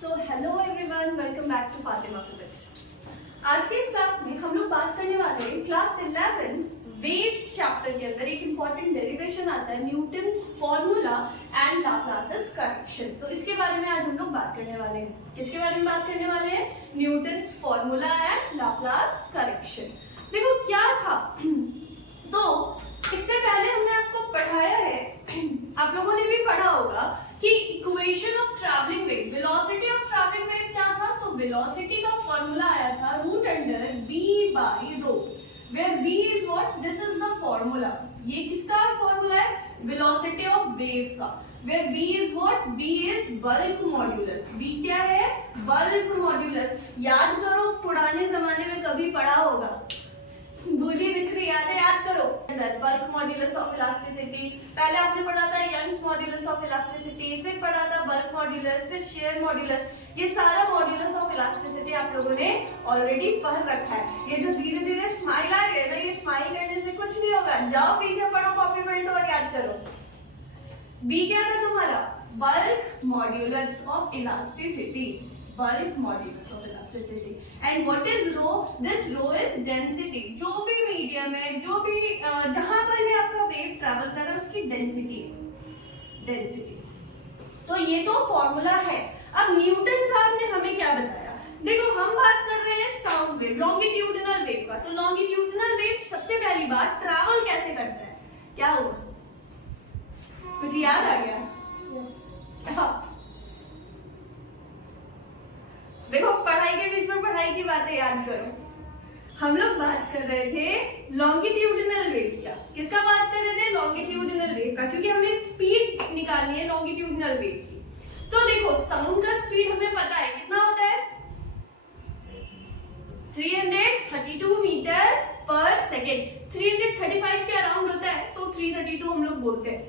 So hello everyone, welcome back to Fatima physics. आज के इस क्लास में हम लोग बात करने वाले हैं क्लास 11 वेव्स चैप्टर के अंदर एक इंपॉर्टेंट डेरिवेशन आता है Newton's formula and Laplace correction. तो इसके बारे में आज हम लोग बात करने वाले हैं। किसके बारे में बात करने वाले हैं? Newton's formula and Laplace correction. देखो क्या था, तो इससे पहले हमने आपको पढ़ाया है, आप लोगों ने भी पढ़ा होगा कि equation of travelling wave, velocity of travelling wave क्या था? तो वेलोसिटी का फॉर्मूला आया था root under b by rho, where b is what? This is the formula. ये किसका फॉर्मूला है? वेलोसिटी ऑफ वेव का, where b is what? b is bulk modulus. b क्या है? Bulk modulus. याद करो, पुराने जमाने में कभी पढ़ा होगा, भूली बिछड़ी यादें याद करो। बल्क मॉड्यूलस ऑफ इलास्टिसिटी, पहले आपने पढ़ा था यंग्स मॉड्यूलस ऑफ इलास्टिसिटी, फिर पढ़ा था बल्क मॉड्यूलस, फिर शेयर मॉड्यूलस। ये सारा मॉड्यूलस ऑफ इलास्टिसिटी आप लोगों ने ऑलरेडी पढ़ रखा है। ये जो धीरे धीरे स्माइल आ रही है ना, ये स्माइल करने से कुछ नहीं होगा। जाओ पीछे पढ़ो, कॉपी पलटो और याद करो। बी क्या था तुम्हारा? Bulk modulus of elasticity, bulk modulus of elasticity. And what is rho? This rho is density. जो भी मीडियम है, जो भी जहां पर भी आपका वेव ट्रैवल कर रहा है, उसकी डेंसिटी है, डेंसिटी। तो ये तो फॉर्मूला है। अब न्यूटन साहब ने हमें क्या बताया? देखो, हम बात कर रहे हैं साउंड वेव, लॉन्गिट्यूडिनल वेव का। तो लॉन्गिट्यूडिनल वेव सबसे पहली बात ट्रैवल कैसे करता है? क्या होगा? कुछ याद आ गया? yes. देखो, पढ़ाई के बीच में पढ़ाई की बातें याद करो। हम लोग बात कर रहे थे लॉन्गिट्यूडिनल वेव का। किसका बात कर रहे थे? लॉन्गिट्यूडिनल वेव का, क्योंकि हमें स्पीड निकालनी है लॉन्गिट्यूडिनल वेव की। तो देखो, साउंड का स्पीड हमें पता है कितना होता है? 332 मीटर पर सेकेंड। 335 के अराउंड होता है, तो 332 हम लोग बोलते हैं।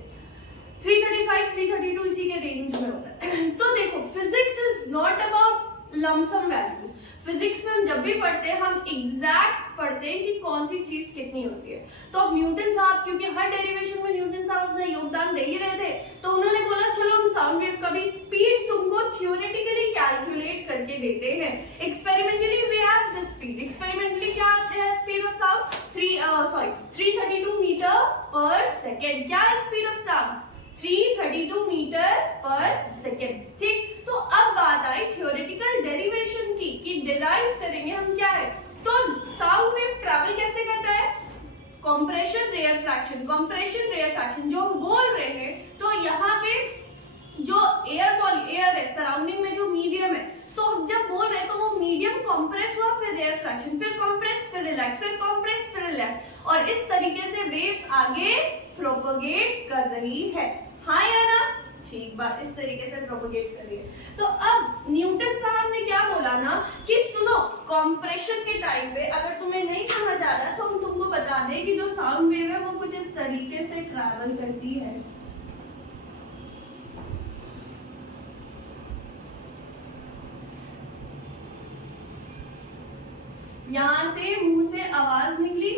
335, 332 इसी के रेंज में होता है। तो देखो, physics is not about lump sum values. Physics में हम जब भी पढ़ते हैं, हम एग्जैक्ट पढ़ते हैं कि कौन सी चीज कितनी होती है। तो अब न्यूटन साहब, क्योंकि हर डेरिवेशन में न्यूटन साहब अपना योगदान दे ही रहे थे, तो उन्होंने बोला चलो हम साउंड वेव का भी स्पीड तुमको थ्योरेटिकली कैलकुलेट करके देते हैं। Experimentally we have the speed. Experimentally क्या है speed of sound? 332 metre per second. क्या है speed of sound? 332 metre per second. ठीक, तो अब बात आई थ्योरेटिकल डेरिवेशन की, कि डिराइव करेंगे हम क्या है। तो साउंड वेव ट्रैवल कैसे करता है? Compression rare fraction, compression rare fraction जो हम बोल रहे हैं। तो यहाँ पे जो एयर है सराउंडिंग में, जो मीडियम है, तो हम जब बोल रहे हैं तो वो मीडियम कंप्रेस हुआ, फिर रेयर फ्रैक्शन, फिर कंप्रेस, फिर रिलैक्स, फिर कंप्रेस, फिर रिलैक्स, और इस तरीके से वेव्स आगे प्रोपगेट कर रही है। हाँ या ना? ठीक बात, इस तरीके से प्रोपगेट कर रही है। तो अब न्यूटन साहब ने क्या बोला ना, कि सुनो, कंप्रेशन के टाइम पे अगर तुम्हें नहीं समझ आ रहा तो हम तुमको बता दें कि जो साउंड वेव है वो कुछ इस तरीके से ट्रैवल करती है। यहां से मुंह से आवाज निकली,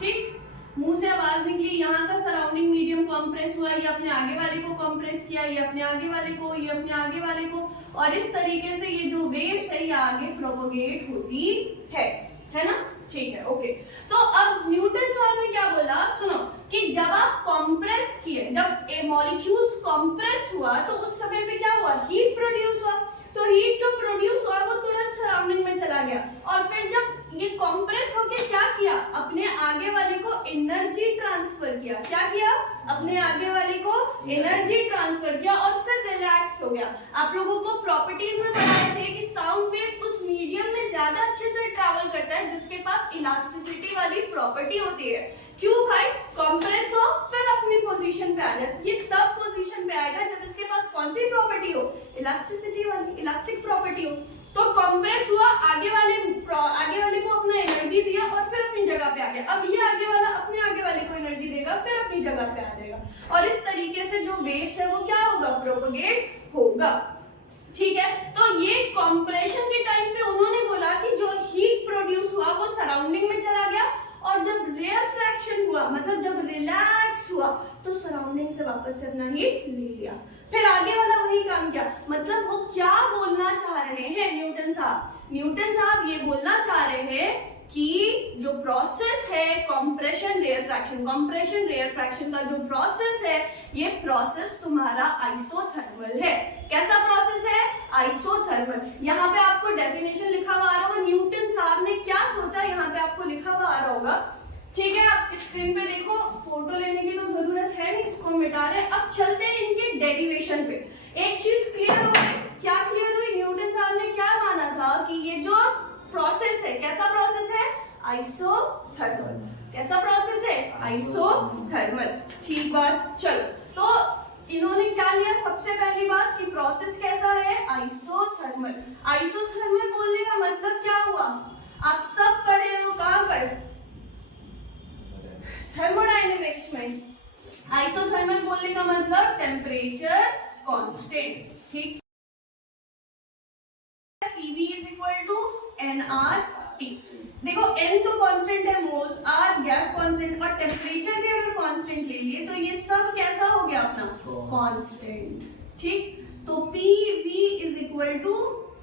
ठीक, मुंह से आवाज निकली, यहाँ का सराउंडिंग मीडियम कंप्रेस हुआ, ये अपने आगे वाले को कंप्रेस किया, ये अपने आगे वाले को, ये अपने आगे वाले को, और इस तरीके से ये जो वेव्स है ये आगे प्रोपगेट होती है ना? ठीक है, ओके। तो अब न्यूटन साहब ने क्या बोला, सुनो, कि जब आप कंप्रेस किए, जब मॉलिक्यूल्स कंप्रेस हुआ, तो उस समय पे क्या हुआ? हीट प्रोड्यूस हुआ। तो हीट जो प्रोड्यूस हुआ वो तुरंत सराउंडिंग में चला गया, और फिर जब ये कंप्रेस होके क्या किया? अपने आगे वाले को एनर्जी ट्रांसफर किया। क्या किया? अपने आगे वाले को एनर्जी ट्रांसफर किया, और फिर रिलैक्स हो गया। आप लोगों को प्रॉपर्टीज में बताए थे कि साउंड वेव उस मीडियम में ज्यादा अच्छे से ट्रैवल करता है जिसके पास इलास्टिसिटी वाली प्रॉपर्टी होती है। क्यों भाई? कंप्रेस हो, फिर अपनी पोजीशन पे आ जाए। ये तब पोजीशन पे आएगा जब इसके पास कौन सी प्रॉपर्टी हो? इलास्टिसिटी वाली, इलास्टिक प्रॉपर्टी हो। तो कंप्रेस हुआ, आगे वाले को अपना एनर्जी दिया, और फिर अपनी जगह पे आ गया। अब ये आगे वाला अपने आगे वाले को एनर्जी देगा, फिर अपनी जगह पे आ जाएगा, और इस तरीके से जो वेव्स है वो क्या होगा? प्रोपगेट होगा। ठीक है, तो ये कंप्रेशन के टाइम पे उन्होंने बोला कि जो हीट प्रोड्यूस हुआ वो सराउंडिंग में चला गया, और जब रेफ्रैक्शन हुआ मतलब जब रिलैक्स हुआ तो सराउंडिंग से वापस से अपना हीट ले लिया। फिर आगे वाला वही काम किया। मतलब वो क्या बोलना चाह रहे हैं न्यूटन साहब ये बोलना चाह रहे हैं कि जो प्रोसेस है कंप्रेशन रेयरफ्रैक्शन का जो प्रोसेस है ये प्रोसेस तुम्हारा आइसोथर्मल है। कैसा प्रोसेस है? आइसोथर्मल। यहाँ पे आपको डेफिनेशन लिखा हुआ आ रहा होगा, न्यूटन साहब ने क्या सोचा यहाँ पे आपको लिखा हुआ आ रहा होगा। ठीक है, आप स्क्रीन पे देखो, फोटो लेने की तो जरूरत है नहीं, इसको मिटा रहे। अब चलते हैं इनके डेरिवेशन पे। एक चीज क्लियर हो गई। क्या क्लियर हुई? न्यूटन साहब ने क्या माना था कि ये जो प्रोसेस है, कैसा प्रोसेस है? आइसोथर्मल। कैसा प्रोसेस है? आइसोथर्मल। ठीक बात। चलो, तो इन्होंने क्या लिया? सबसे पहली बात कि प्रोसेस कैसा है? आइसोथर्मल। आइसोथर्मल बोलने का मतलब क्या हुआ? आप सब पढ़े हो कहां पर? थर्मोडायनेमिक्स में। आइसोथर्मल बोलने का मतलब टेम्परेचर कांस्टेंट। ठीक, PV is equal to nRT। देखो n तो कांस्टेंट है, मोल्स, r गैस कांस्टेंट, और टेम्परेचर भी अगर कांस्टेंट ले लिए तो ये सब कैसा हो गया अपना? कांस्टेंट। ठीक, तो PV is equal to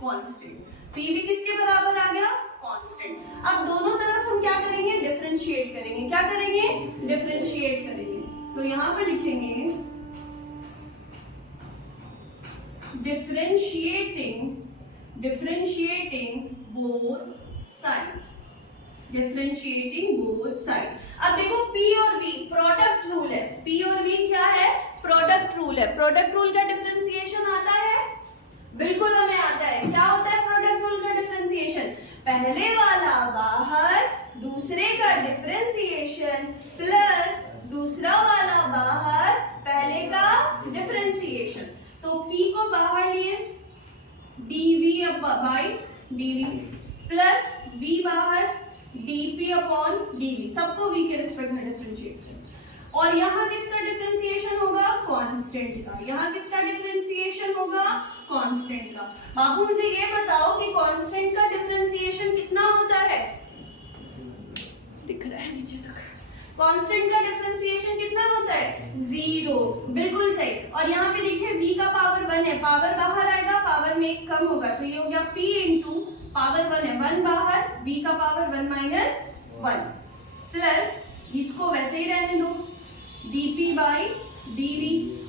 constant. PV किसके बराबर आ गया? कांस्टेंट। अब दोनों तरफ हम क्या करेंगे? डिफरेंशिएट करेंगे। क्या करेंगे? डिफरेंशिएट करेंगे। तो यहाँ पे लिखेंगे differentiating both sides। अब देखो P और V प्रोडक्ट रूल है। P और V क्या है? प्रोडक्ट रूल है। प्रोडक्ट रूल का डिफरेंशिएशन आता है? बिल्कुल हमें आता है। क्या होता है प्रोडक्ट रूल का डिफरेंशिएशन? पहले वाला बाहर, दूसरे का डिफरेंशिएशन प्लस दूसरा वाला बाहर, पहले का डिफरेंशिएशन। तो P को बाहर लिए dV by dV plus V बाहर dP अपॉन dV, सबको V के रिस्पेक्ट में डिफरेंशिएट करें। और यहाँ किसका डिफरेंशिएशन होगा? कांस्टेंट का। यहाँ किसका डिफरेंशिएशन होगा? कांस्टेंट का। बाबू मुझे ये बताओ कि कांस्टेंट का डिफरेंशिएशन कितना होता है? दिख रहा है नीचे तक? कांस्टेंट का डिफरेंशिएशन कितना होता है? 0। बिल्कुल सही। और यहाँ पे देखिए V का पावर 1 है, पावर बाहर आएगा, पावर में 1 कम होगा, तो ये हो गया P इंटू पावर 1 है, 1 बाहर, V का पावर 1 माइनस 1 प्लस इसको वैसे ही रहने दो dP बाई dV,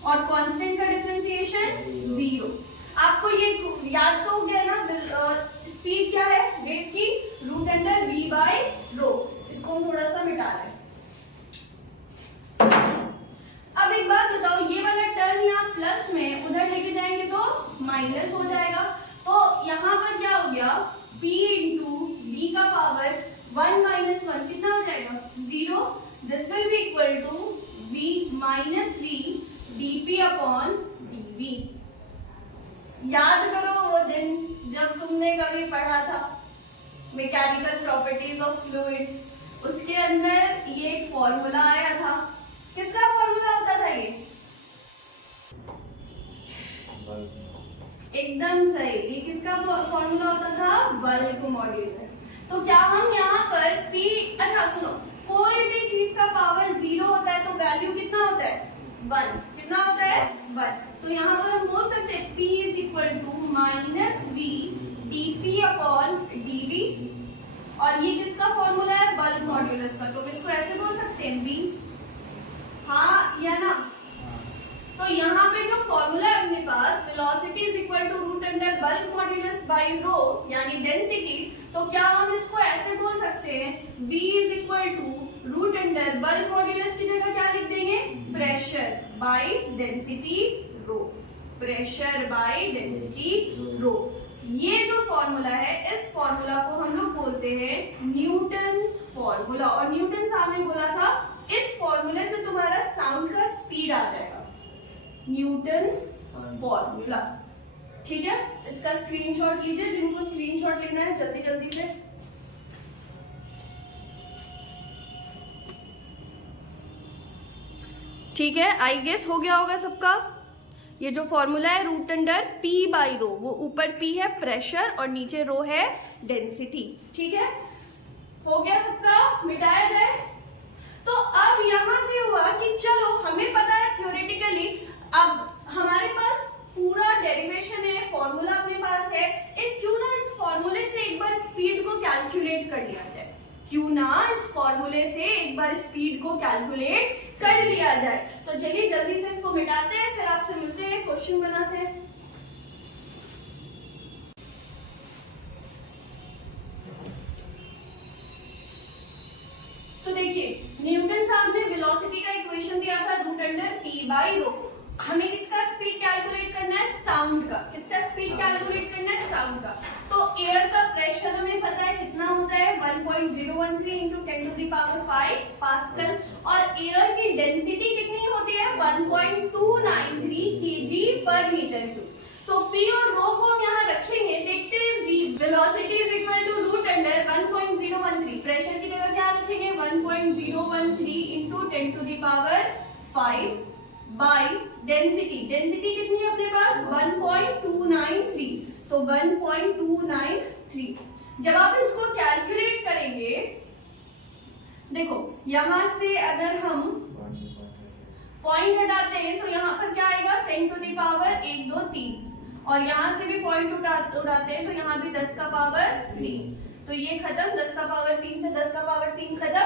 और कांस्टेंट का डिफरेंशिएशन 0। आपको ये याद तो हो गया ना? स्पीड क्या है वेव की? Root under V by rho. इसको हम थोड़ा सा मिटा रहे हैं। अब एक बात बताओ, ये वाला टर्म यहाँ प्लस में उधर लेके जाएंगे तो माइनस हो जाएगा, तो यहाँ पर क्या हो गया? P इंटू V का पावर 1 माइनस 1 कितना हो जाएगा? 0। This will be equal to V minus V dP upon dV। याद करो वो दिन जब तुमने कभी पढ़ा था मैकेनिकल प्रॉपर्टीज ऑफ फ्लूइड्स, उसके अंदर ये एक फॉर्मूला आया था। किसका फॉर्मूला होता था ये? एकदम सही, ये किसका फॉर्मूला होता था? Bulk modulus. तो क्या हम यहाँ पर P, अच्छा सुनो, कोई भी चीज का पावर 0 होता है तो वैल्यू कितना होता है? 1। कितना होता है? 1। तो यहाँ पर हम बोल सकते हैं P is equal to minus V dP upon dV, और ये किसका फॉर्मूला है? बल्क मॉड्यूलस का। तो इसको ऐसे बोल सकते हैं B, हाँ या ना? तो यहाँ पे जो फॉर्मूला है अपने पास, velocity is equal to root under bulk modulus by rho, यानी डेंसिटी, तो क्या हम इसको ऐसे बोल सकते हैं? V is equal to root under bulk modulus की जगह क्या लिख देंगे? Pressure by density rho. Pressure by density rho. ये जो फॉर्मूला है, इस फॉर्मूला को हम लोग बोलते हैं न्यूटन्स फॉर्मूला। और न्यूटन साहब ने बोला था इस फॉर्मूले से तुम्हारा साउंड का स्पीड आ जाएगा। Newton's formula. ठीक है, इसका स्क्रीनशॉट लीजिए, जिनको स्क्रीनशॉट लेना है जल्दी जल्दी से। ठीक है, आई गेस हो गया होगा सबका। ये जो फॉर्मूला है root under P by rho, वो ऊपर P है प्रेशर और नीचे रो है डेंसिटी। ठीक है, हो गया सबका, मिटाया जाए। तो अब यहां से हुआ कि चलो हमें पता है थ्योरेटिकली, अब हमारे पास पूरा डेरिवेशन है, फॉर्मूला अपने पास है, क्यों ना इस फॉर्मूले से एक बार स्पीड को कैलकुलेट कर लिया जाए, क्यों ना इस फॉर्मूले से एक बार स्पीड को कैलकुलेट कर लिया जाए। तो चलिए जल्दी से इसको मिटाते हैं, फिर आपसे मिलते हैं, क्वेश्चन बनाते हैं। तो देखिए न्यूटन साहब ने वेलोसिटी का इक्वेशन दिया था root under p by rho. हमें किसका स्पीड कैलकुलेट करना है? साउंड का। किसका स्पीड कैलकुलेट करना है? साउंड का। तो एयर का प्रेशर हमें पता है कितना होता है, 1.013 into 10 to the power 5 pascal, और एयर की डेंसिटी कितनी होती है? 1.293 केजी पर मीटर क्यूब। तो p और रो को हम यहाँ रखेंगे, देखते हैं v velocity is equal to root under 1.013, pressure की जगह क्या रखेंगे? 1.013 into 10 to the power 5 by density. Density कितनी है अपने पास? 1.293, तो 1.293। जब आप इसको कैलकुलेट करेंगे, देखो यहां से अगर हम पॉइंट हटाते हैं तो यहाँ पर क्या आएगा? 10 टू द पावर 1 2 3, और यहाँ से भी पॉइंट उड़ाते हैं तो यहाँ भी 10 का पावर 3, तो ये खत्म, 10 का पावर 3 से 10 का पावर 3 खत्म,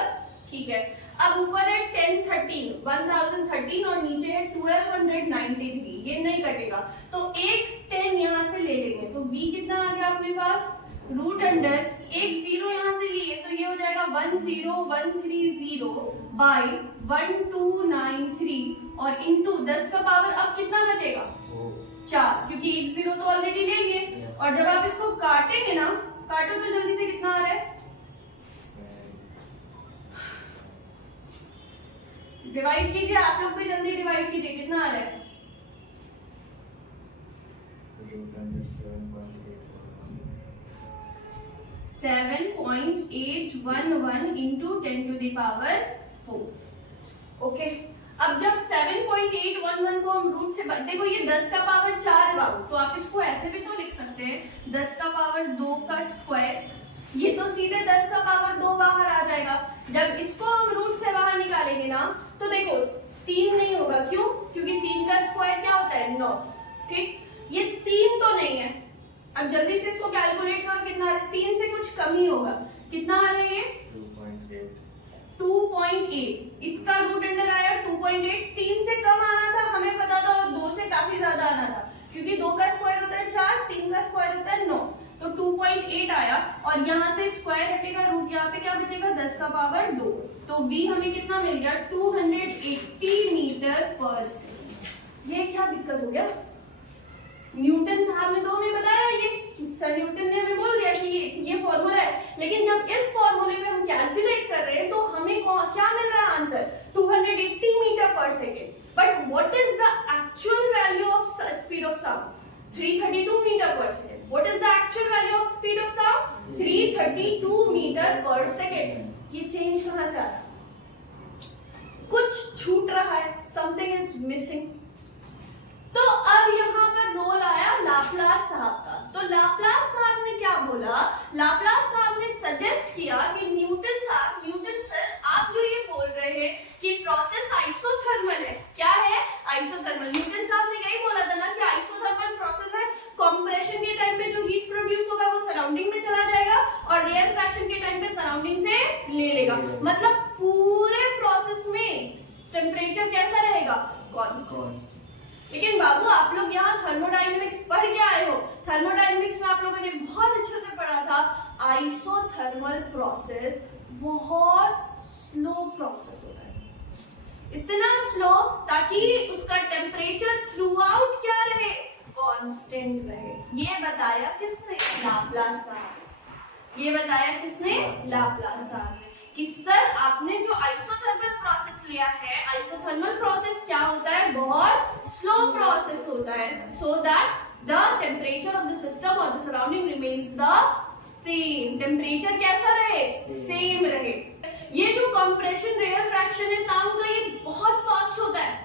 ठीक है। अब ऊपर है 1013 और नीचे है 1293, ये नहीं कटेगा, तो एक 10 यहाँ से ले लेंगे, तो v कितना आ गया अपने पास? रूट अंडर एक जीरो यहाँ से लिए तो ये हो जाएगा 10130 बाई 1293 और इंटू 10 का पावर अब कितना बचेगा? 4, क्योंकि एक जीरो तो ऑलरेडी ले लिए। और जब आप इसको काटेंगे ना, काटो तो जल्दी से, कितना आ रहा है? डिवाइड कीजिए, आप लोग भी जल्दी डिवाइड कीजिए, कितना आ रहा है? 7.811 into 10 to the power 4। Okay, अब जब 7.811 को हम रूट से देखो, ये 10 का पावर 4 है बाबू, तो आप इसको ऐसे भी तो लिख सकते हैं 10 का पावर 2 का स्क्वायर, ये तो सीधे 10 का पावर 2 बाहर आ जाएगा। जब इसको हम रूट से बाहर निकालेंगे ना, तो देखो 3 नहीं होगा, क्यों? क्योंकि 3 का स्क्वायर क्या होता है? 9, ठीक, ये 3 तो नहीं है। अब जल्दी से इसको कैलकुलेट करो, कितना? 3 से कुछ कम ही होगा, कितना आ रहा है ये? 2.8, इसका रूट अंडर आया 2.8, 3 से कम आना था हमें पता था, और 2 से काफी ज्यादा आना था, क्योंकि 2 का स्क्वायर होता है 4, 3 का स्क्वायर होता है 9, तो 2.8 आया, और यहाँ से स्क्वायर हटेगा, रूट यहाँ पे क्या बचेगा? 10 का पावर 2, तो v हमें कितना मिल गया? 280 मीटर पर सेकेंड। ये क्या दिक्कत हो गया? न्यूटन साहब ने तो हमें बताया, ये सर न्यूटन ने हमें बोल दिया कि ये फॉर्मूला है, लेकिन जब इस फॉर्मूले पे हम कैलकुलेट कर रहे हैं तो हमें क्या मिल रहा है answer? 280 metre per second. But what is the actual value of speed of sound? 332 metre per second. What is the actual value of speed of sound? 332 metre per second. ये चेंज कहां से आ रहा है? कुछ छूट रहा है, समथिंग इज मिसिंग। तो अब यहाँ पर रोल आया लाप्लास साहब का। तो लाप्लास साहब ने क्या बोला? लाप्लास साहब ने सजेस्ट किया कि न्यूटन सर, आप जो ये बोल रहे हैं कि प्रोसेस आइसोथर्मल है, क्या है? आइसोथर्मल। न्यूटन साहब ने यही बोला था ना कि आइसोथर्मल प्रोसेस है, कंप्रेशन के टाइम पे जो हीट प्रोड्यूस होगा वो सराउंडिंग में चला जाएगा, और रेयर फ्रैक्शन के टाइम पे सराउंडिंग से ले लेगा। मतलब पूरे प्रोसेस में टेम्परेचर कैसा रहेगा? कांस्टेंट। लेकिन बाबू आप लोग यहाँ थर्मोडायनेमिक्स पढ़ के आए हो, थर्मोडायनेमिक्स में आप लोगों ने बहुत अच्छे से पढ़ा था, आइसोथर्मल प्रोसेस बहुत स्लो प्रोसेस होता है, इतना स्लो ताकि उसका टेम्परेचर थ्रू आउट क्या रहे? कांस्टेंट रहे। ये बताया किसने? लाप्लास साहब। ये बताया किसने? लाप्लास साहब ने, कि सर आपने जो आइसोथर्मल प्रोसेस लिया है, आइसोथर्मल प्रोसेस क्या होता है? बहुत स्लो प्रोसेस होता है, so that the temperature of the system और the surrounding remains the same. Temperature कैसा रहे? सेम रहे। ये जो कंप्रेशन रेयर फ्रैक्शन है साउंड का, ये बहुत फास्ट होता है।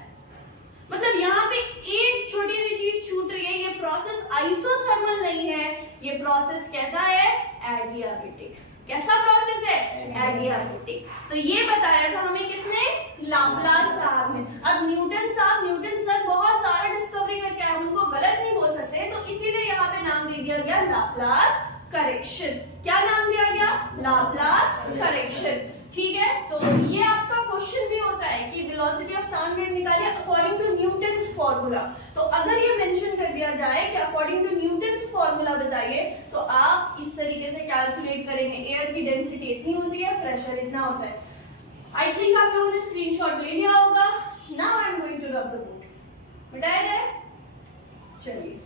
मतलब यहाँ पे एक छोटी सी चीज छूट रही है, ये प्रोसेस आइसोथर्मल नहीं है, ये प्रोसेस कैसा है? एडियाबेटिक। कैसा प्रोसेस है? एडियाबेटिक। तो ये बताया था हमें किसने? लाप्लास साहब ने। अब न्यूटन सर बहुत सारा डिस्कवरी करके आए, उनको गलत नहीं बोल सकते, तो इसीलिए यहाँ पे नाम दे दिया गया लाप्लास करेक्शन। क्या नाम दिया गया? Laplace correction. ठीक है, तो ये आपका क्वेश्चन भी होता है कि वेलोसिटी ऑफ साउंड वेव निकालिए अकॉर्डिंग टू न्यूटन्स फॉर्मूला। तो अगर ये मेंशन कर दिया जाए कि अकॉर्डिंग टू न्यूटन्स फॉर्मूला बताइए, तो आप इस तरीके से कैलकुलेट करेंगे। एयर की डेंसिटी इतनी होती है, प्रेशर इतना होता है। आई थिंक आप लोगों ने स्क्रीनशॉट ले लिया होगा। Now I am going to rub the board. मिटाया जाए? चलिए,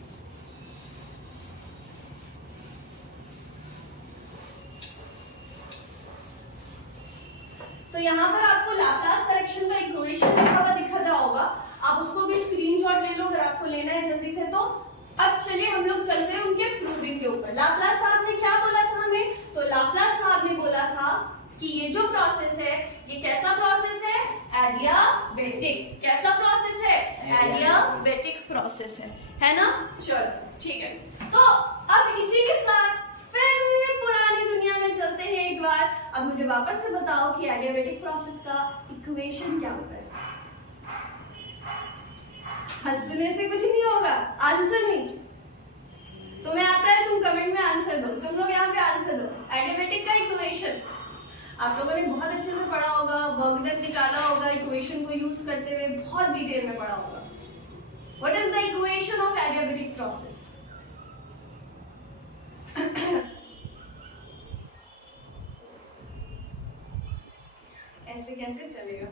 तो यहाँ पर आपको लाप्लास करेक्शन का इक्वेशन लिखा हुआ दिख रहा होगा, आप उसको भी स्क्रीनशॉट ले लो अगर आपको लेना है जल्दी से। तो अब चलिए हम लोग चलते हैं उनके प्रूविंग के ऊपर। लाप्लास साहब ने क्या बोला था हमें? तो लाप्लास साहब ने बोला था कि ये जो प्रोसेस है, ये कैसा प्रोसेस है? एडियाबेटिक। कैसा प्रोसेस है? एडियाबेटिक प्रोसेस है ना? चलो ठीक है, तो अब इसी के साथ फिर पुरानी दुनिया में चलते हैं एक बार। अब मुझे वापस से बताओ कि एडियाबेटिक प्रोसेस का इक्वेशन क्या होता है? हंसने से कुछ नहीं होगा, आंसर नहीं। तुम्हें आता है, तुम कमेंट में आंसर दो, तुम लोग यहाँ पे आंसर दो। एडियाबेटिक का इक्वेशन आप लोगों ने बहुत अच्छे से पढ़ा होगा, वर्क डन निकाला होगा, इक्वेशन को यूज करते हुए बहुत डिटेल में पढ़ा होगा। What is the equation of adiabatic process? ऐसे कैसे चलेगा?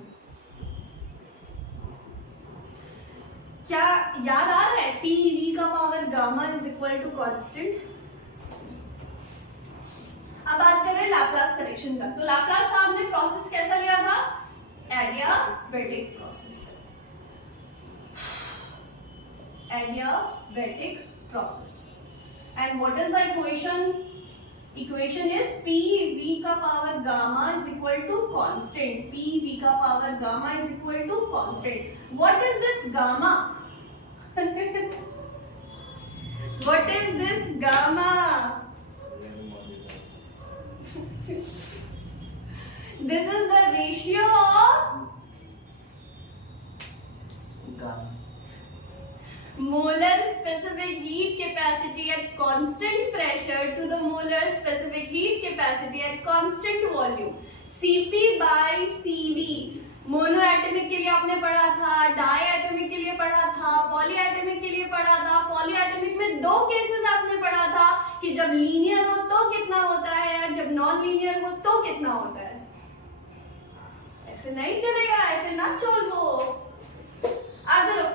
क्या याद आ रहा है? पी वी का power gamma is equal to constant. अब बात करें लाप्लास करेक्शन का। तो लाप्लास साहब ने प्रोसेस कैसा लिया था? Adiabatic process. Adiabatic process. And what is the equation? Equation is P V का power gamma is equal to constant. P V का power gamma is equal to constant. What is this gamma? What is this gamma? This is the ratio of molar specific heat capacity at constant pressure to the molar specific heat capacity at constant volume, Cp by Cv। Mono atomic के लिए आपने पढ़ा था, die atomic के लिए पढ़ा था, poly atomic के लिए पढ़ा था। पॉली एटमिक में दो केसेस आपने पढ़ा था कि जब लीनियर हो तो कितना होता है, जब नॉन लीनियर हो तो कितना होता है। ऐसे नहीं चलेगा, ऐसे ना छोड़ दो। आ चलो,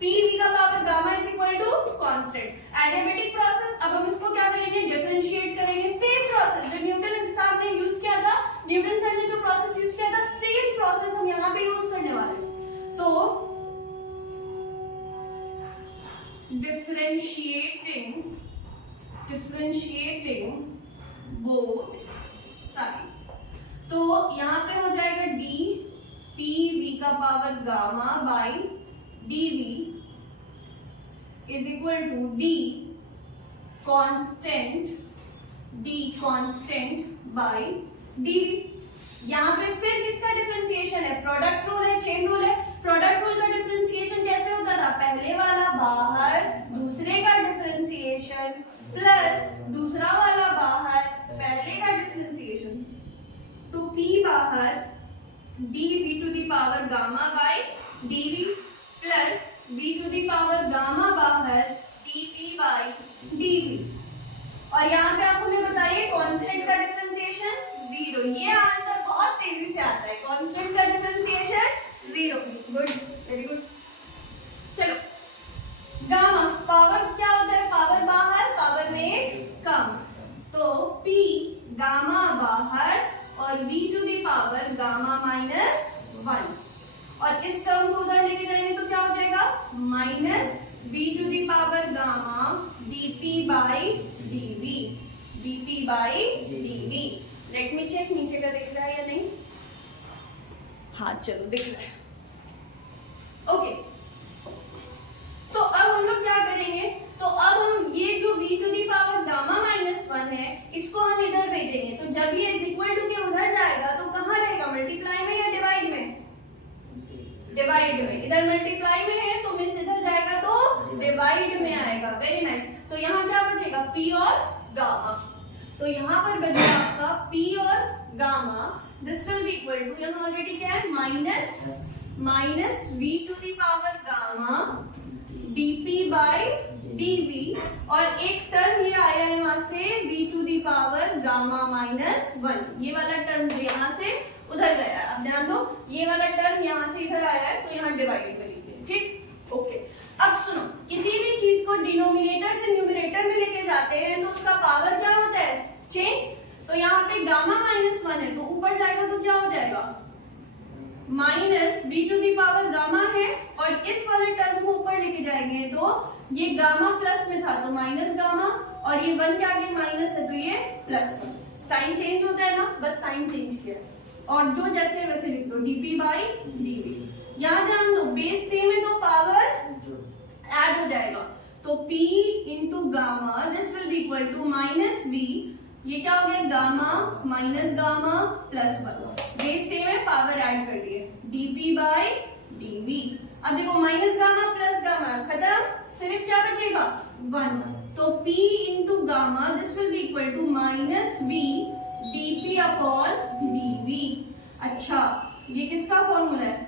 पी वी का power gamma is equal to constant. Adiabatic process, अब हम इसको क्या करेंगे? डिफरेंशिएट करेंगे। सेम प्रोसेस जो न्यूटन साहब ने यूज किया था, न्यूटन साहब ने जो प्रोसेस यूज किया था, सेम प्रोसेस हम यहाँ पे यूज करने वाले हैं। तो डिफरेंशिएटिंग बोथ साइड, तो यहाँ पे हो जाएगा डी पी वी का power gamma by D V is equal to D constant by D V. यहाँ पे फिर किसका डिफरेंशिएशन है? प्रोडक्ट रूल है, चेन रूल है। प्रोडक्ट रूल का डिफरेंशिएशन कैसे होता था? पहले वाला बाहर, दूसरे का डिफरेंशिएशन प्लस दूसरा वाला बाहर, पहले का डिफरेंशिएशन। तो P बाहर dV to the power gamma by dV plus V to the power gamma बाहर dV बाई dV। और यहाँ पे आप हमें बताइए कांस्टेंट का डिफरेंशिएशन 0। ये आंसर बहुत तेजी से आता है। कांस्टेंट का डिफरेंशिएशन 0। Good, very good. चलो, गामा पावर क्या होता है? पावर बाहर, पावर में कम। तो P गामा बाहर और V to the power gamma minus 1। और इस टर्म को उधर लेके जाएंगे तो क्या हो जाएगा? Minus V to the power gamma dP by dV। dP by dV। Let me check नीचे का दिख रहा है या नहीं? हाँ चलो, दिख रहा है। ओके, तो अब हम लोग क्या करेंगे? तो अब हम ये जो V to the power gamma minus 1 है, इसको हम इधर भेजेंगे। तो जब डिवाइड में, इधर मल्टीप्लाई में है तो मिस इधर जाएगा तो डिवाइड में आएगा। Very nice. तो यहाँ क्या बचेगा, P और गामा। तो यहाँ पर बचेगा आपका P और gamma, this will be equal to, यहाँ ऑलरेडी क्या है, minus v to the power gamma dp by dv, और एक टर्म ये आया है वहां से v to the power gamma minus 1, ये वाला टर्म जो यहाँ से उधर गया है। अब ध्यान दो, ये वाला टर्म यहाँ से इधर आया है तो यहाँ डिवाइड करेंगे, ठीक, ओके। अब सुनो, किसी भी चीज को डिनोमिनेटर से न्यूमरेटर में लेके जाते हैं तो उसका पावर क्या होता है, चेंज। तो यहाँ पे गामा माइनस 1 है तो ऊपर जाएगा तो क्या हो जाएगा, minus B to the power gamma है, और इस वाले टर्म को ऊपर लेके जाएंगे तो ये गामा प्लस में था तो माइनस गामा, और ये 1 के आगे माइनस है तो ये प्लस 1। साइन चेंज होता है ना, बस साइन चेंज किया, और जो जैसे वैसे लिख दो dp बाई dv। यहाँ ध्यान दो, बेस सेम है तो पावर ऐड हो जाएगा, तो p into gamma this will be equal to minus v, ये क्या हो गया, gamma minus gamma plus 1, base same है पावर ऐड कर दिए, dp बाई dv। अब देखो माइनस गामा प्लस गामा खत्म, सिर्फ क्या बचेगा 1, तो p into gamma this will be equal to minus v dp upon dv। अच्छा, ये किसका फॉर्मूला है,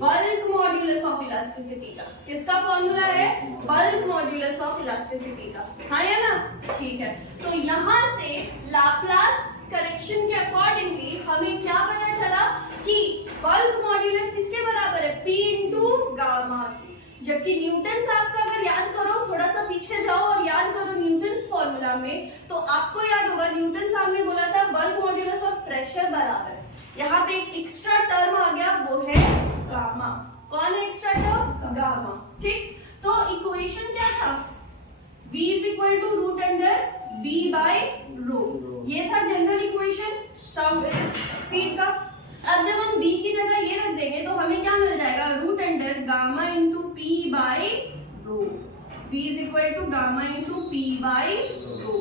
बल्क मॉड्यूलस ऑफ इलास्टिसिटी का। किसका फॉर्मूला है, बल्क मॉड्यूलस ऑफ इलास्टिसिटी का, हाँ या ना, ठीक है। तो यहाँ से लाप्लास करेक्शन के अकॉर्डिंगली हमें क्या पता चला कि बल्क मॉड्यूलस किसके बराबर है, p इंटू गामा की। जबकि न्यूटन्स आपका अगर याद करो, थोड़ा सा पीछे जाओ और याद करो न्यूटन्स फॉर्मूला में, तो आपको याद होगा न्यूटन साहब ने बोला था बल्क मॉड्यूलस और प्रेशर बराबर है। यहाँ पे एक एक्स्ट्रा टर्म आ गया, वो है गामा। कौन है एक्स्ट्रा टर्म, गामा, ठीक। तो इक्वेशन क्या था, v is equal to root under b by rho, ये था जनरल इक्वेशन साउंड स्पीड का। अब जब हम b की जगह ये रख देंगे तो हमें क्या मिल जाएगा, root under gamma into p by rho, v is equal to gamma into p by rho.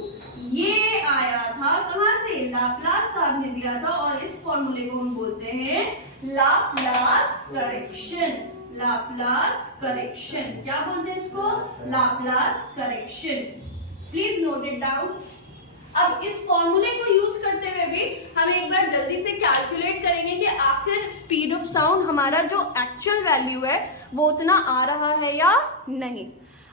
ये आया था कहां से, लाप्लास साहब ने दिया था, और इस फॉर्मूले को हम बोलते हैं लाप्लास करेक्शन। लाप्लास करेक्शन क्या बोलते हैं इसको, Laplace correction. Please note it down. अब इस फॉर्मूले को यूज करते हुए भी हम एक बार जल्दी से कैलकुलेट करेंगे कि आखिर स्पीड ऑफ साउंड हमारा जो एक्चुअल वैल्यू है वो उतना आ रहा है या नहीं।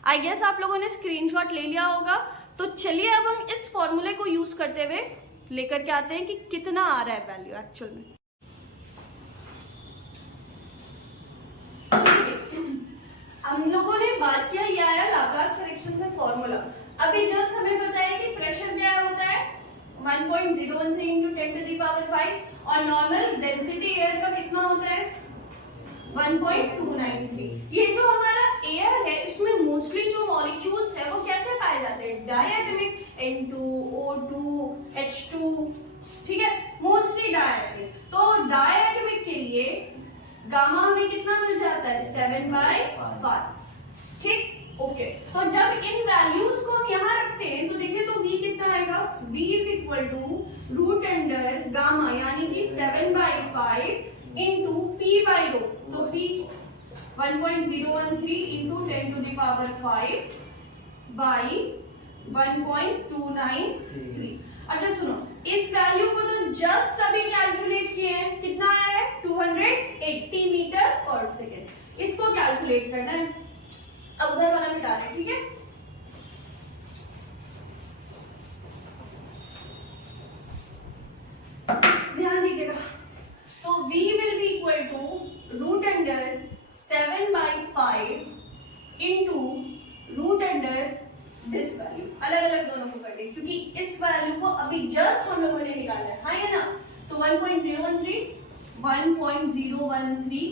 आई गेस आप लोगों ने स्क्रीनशॉट ले लिया होगा। तो चलिए अब हम इस फॉर्मूले को यूज करते हुए लेकर के आते हैं कि कितना आ रहा है वैल्यू एक्चुअल में। हम लोगों ने बात किया, ये आया लाप्लास करेक्शन से फॉर्मूला। अभी जस्ट हमें पता है कि प्रेशर क्या होता है 1.013 इंटू 10 टू द पावर 5, और नॉर्मल डेंसिटी एयर का कितना होता है 1.293। ये जो हमारा एयर है इसमें मोस्टली जो मॉलिक्यूल्स है वो कैसे पाए जाते हैं, डायटोमिक, N2, O2, H2, ठीक है, मोस्टली डायटोमिक। तो डायटोमिक के लिए गामा हमें कितना मिल जाता है 7/5, ठीक, ओके। तो जब इन वैल्यूज को हम यहाँ रखते हैं तो देखिए तो v कितना आएगा, v is equal to root under gamma यानी कि 7/5 इंटू p बाई रो, तो p 1.013 into 10 to the power 5 by 1.293। अच्छा सुनो, इस वैल्यू को तो जस्ट अभी कैलकुलेट किए हैं, कितना आया है 280 मीटर पर सेकेंड। इसको कैलकुलेट करना है, अब उधर वाला मिटा रहे हैं, ठीक है। ध्यान दीजिएगा, तो v will be equal to root under 7/5 into root under this value. अलग अलग दोनों को कर दे क्योंकि इस वैल्यू को अभी जस्ट हम लोगों ने निकाला है, हाँ या ना। तो 1.013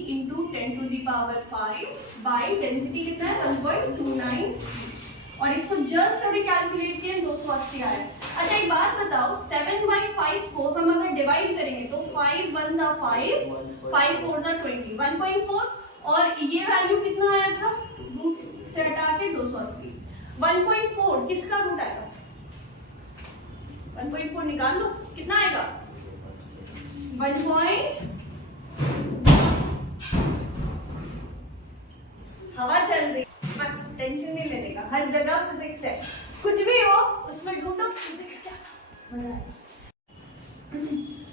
into 10 to the power 5 by density कितना है 1.29, और इसको जस्ट अभी कैलकुलेट किए 280 आया। अच्छा एक बात बताओ, 7/5 को हम अगर डिवाइड करेंगे तो 5 1 जा 5, 5 4 जा 20, 1.4, और ये वैल्यू कितना आया था रूट से हटा के 280। 1.4 किसका रूट आएगा, 1.4 निकाल लो, कितना आएगा 1.4 हवा चल रही, बस टेंशन नहीं लेने का, हर जगह फिजिक्स है, कुछ भी हो उसमें ढूंढो फिजिक्स क्या था, मजा आएगा।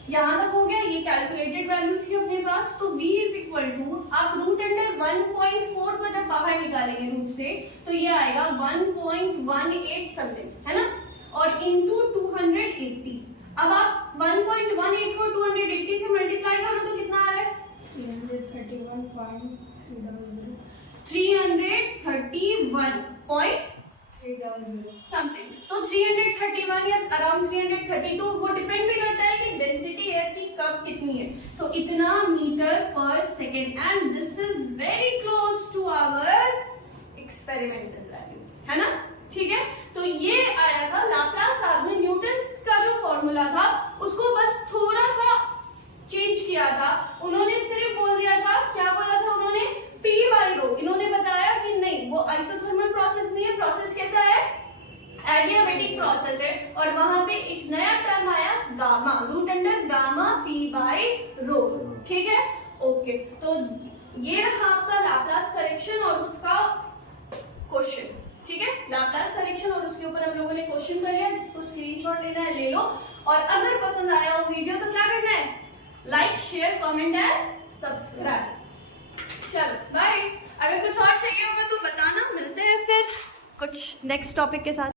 यहाँ तक हो गया, ये कैलकुलेटेड वैल्यू थी अपने पास, तो v इज इक्वल टू, आप रूट अंडर 1.4 को जब बाहर निकालेंगे रूट से तो ये आएगा 1.18 समथिंग, है ना, और इंटू 280। अब आप 1.18 को 280 से मल्टीप्लाई करो तो कितना आ रहा है, 331.300 समथिंग। तो 331 या अराउंड 332, वो डिपेंड भी करता है कि डेंसिटी एयर की कब कितनी है, तो इतना metre per second, and this is very close to our experimental value, है ना, ठीक है। तो ये आया था लाप्लास साहब ने न्यूटन का जो फॉर्मूला था उसको बस थोड़ा सा चेंज किया था, उन्होंने सिर्फ बोल दिया था, क्या बोला था उन्होंने, P बाई रो। इन्होंने बताया कि नहीं, वो आइसोथर्मल प्रोसेस नहीं है, प्रोसेस कैसा है, एडियाबेटिक प्रोसेस है, और वहां पे एक नया टर्म आया gamma, root under gamma P by rho, ठीक है, ओके। तो ये रहा आपका लाप्लास करेक्शन और उसका क्वेश्चन, ठीक है, लाप्लास करेक्शन और उसके ऊपर हम लोगों ने क्वेश्चन कर लिया, जिसको स्क्रीनशॉट लेना है ले लो, और अगर पसंद आया हो वीडियो तो क्या करना है, like share comment and subscribe. चलो बाय, अगर कुछ और चाहिए होगा तो बताना, मिलते हैं फिर कुछ नेक्स्ट टॉपिक के साथ।